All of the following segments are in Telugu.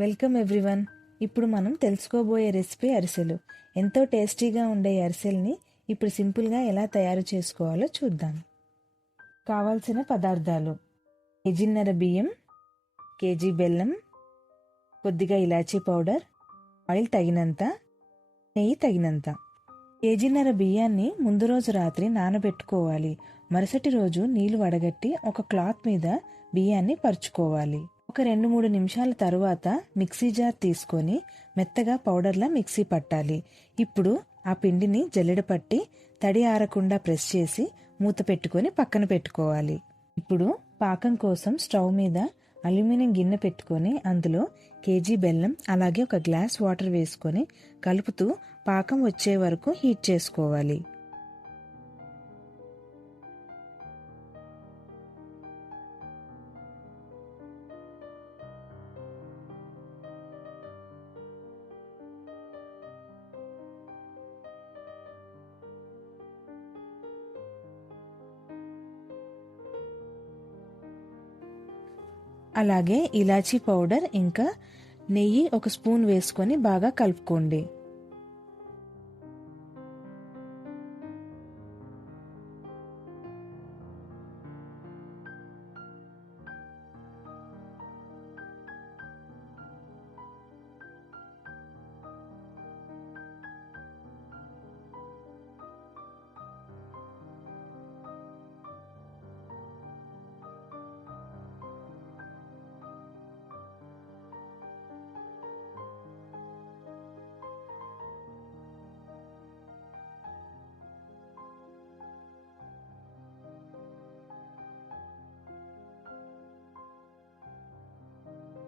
Welcome everyone. ఇప్పుడు మనం తెలుసుకోబోయే రెసిపీ అరిసెలు. ఎంతో టేస్టీగా ఉండే అరిసెల్ని ఇప్పుడు సింపుల్గా ఎలా తయారు చేసుకోవాలో చూద్దాం. కావాల్సిన పదార్థాలు: కేజీన్నర బియ్యం, కేజీ బెల్లం, కొద్దిగా ఇలాచీ పౌడర్, ఆయిల్ తగినంత, నెయ్యి తగినంత. కేజీన్నర బియ్యాన్ని ముందు రోజు రాత్రి నానబెట్టుకోవాలి. మరుసటి రోజు నీళ్లు వడగట్టి ఒక క్లాత్ మీద బియ్యాన్ని పరుచుకోవాలి. ఒక 2-3 నిమిషాల తరువాత మిక్సీ జార్ తీసుకొని మెత్తగా పౌడర్లా మిక్సీ పట్టాలి. ఇప్పుడు ఆ పిండిని జల్లెడ పట్టి తడి ఆరకుండా ప్రెస్ చేసి మూత పెట్టుకొని పక్కన పెట్టుకోవాలి. ఇప్పుడు పాకం కోసం స్టవ్ మీద అల్యూమినియం గిన్నె పెట్టుకొని అందులో కేజీ బెల్లం అలాగే ఒక గ్లాస్ వాటర్ వేసుకొని కలుపుతూ పాకం వచ్చే వరకు హీట్ చేసుకోవాలి. అలాగే ఇలాచీ పౌడర్ ఇంకా నెయ్యి ఒక స్పూన్ వేసుకొని బాగా కలుపుకోండి.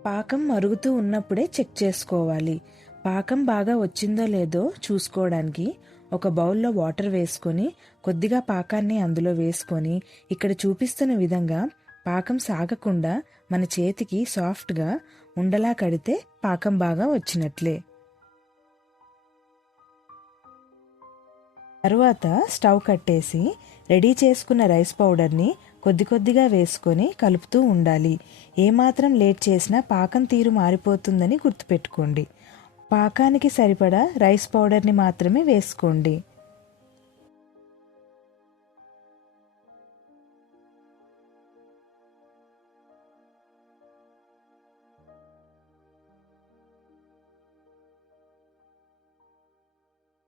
పాకం మరుగుతూ ఉన్నప్పుడే చెక్ చేసుకోవాలి. పాకం బాగా వచ్చిందో లేదో చూసుకోవడానికి ఒక బౌల్లో వాటర్ వేసుకొని కొద్దిగా పాకాన్ని అందులో వేసుకొని ఇక్కడ చూపిస్తున్న విధంగా పాకం సాగకుండా మన చేతికి సాఫ్ట్గా ఉండలా కడితే పాకం బాగా వచ్చినట్లే. తరువాత స్టవ్ కట్టేసి రెడీ చేసుకున్న రైస్ పౌడర్ని కొద్ది కొద్దిగా వేసుకొని కలుపుతూ ఉండాలి. ఏమాత్రం లేట్ చేసినా పాకం తీరు మారిపోతుందని గుర్తుపెట్టుకోండి. పాకానికి సరిపడా రైస్ పౌడర్ని మాత్రమే వేసుకోండి.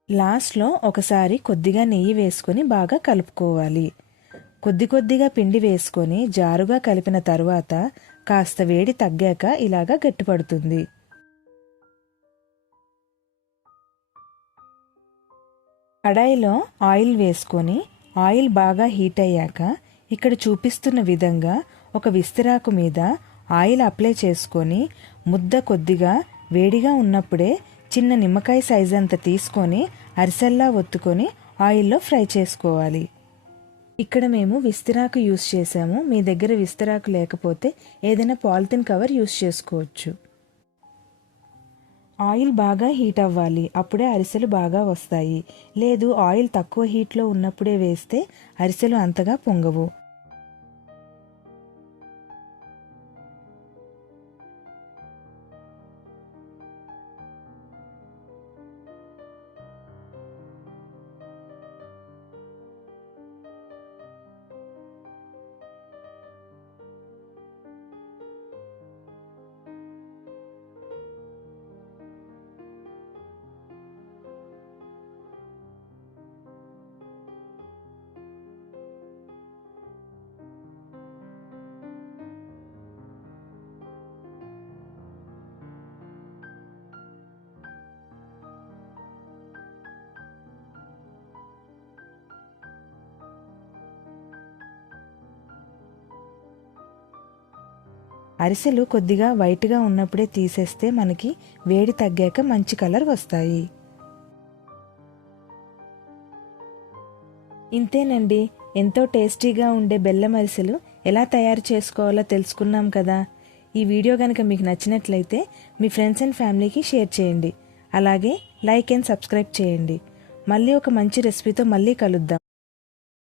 లాస్ట్లో ఒకసారి కొద్దిగా నెయ్యి వేసుకొని బాగా కలుపుకోవాలి. కొద్ది కొద్దిగా పిండి వేసుకొని జారుగా కలిపిన తరువాత కాస్త వేడి తగ్గాక ఇలాగా గట్టిపడుతుంది. కడాయిలో ఆయిల్ వేసుకొని ఆయిల్ బాగా హీట్ అయ్యాక ఇక్కడ చూపిస్తున్న విధంగా ఒక విస్తరాకు మీద ఆయిల్ అప్లై చేసుకొని ముద్ద కొద్దిగా వేడిగా ఉన్నప్పుడే చిన్న నిమ్మకాయ సైజ్ అంత తీసుకొని అరిసెల్లా ఒత్తుకొని ఆయిల్లో ఫ్రై చేసుకోవాలి. ఇక్కడ మేము విస్తరాకు యూస్ చేసాము. మీ దగ్గర విస్తరాకు లేకపోతే ఏదైనా పాలిథిన్ కవర్ యూస్ చేసుకోవచ్చు. ఆయిల్ బాగా హీట్ అవ్వాలి, అప్పుడే అరిసెలు బాగా వస్తాయి. లేదు ఆయిల్ తక్కువ హీట్లో ఉన్నప్పుడే వేస్తే అరిసెలు అంతగా పొంగవు. అరిసెలు కొద్దిగా వైట్గా ఉన్నప్పుడే తీసేస్తే మనకి వేడి తగ్గాక మంచి కలర్ వస్తాయి. ఇంతేనండి, ఎంతో టేస్టీగా ఉండే బెల్లం అరిసెలు ఎలా తయారు చేసుకోవాలో తెలుసుకున్నాం కదా. ఈ వీడియో కనుక మీకు నచ్చినట్లయితే మీ ఫ్రెండ్స్ అండ్ ఫ్యామిలీకి షేర్ చేయండి. అలాగే లైక్ అండ్ సబ్స్క్రైబ్ చేయండి. మళ్ళీ ఒక మంచి రెసిపీతో మళ్ళీ కలుద్దాం.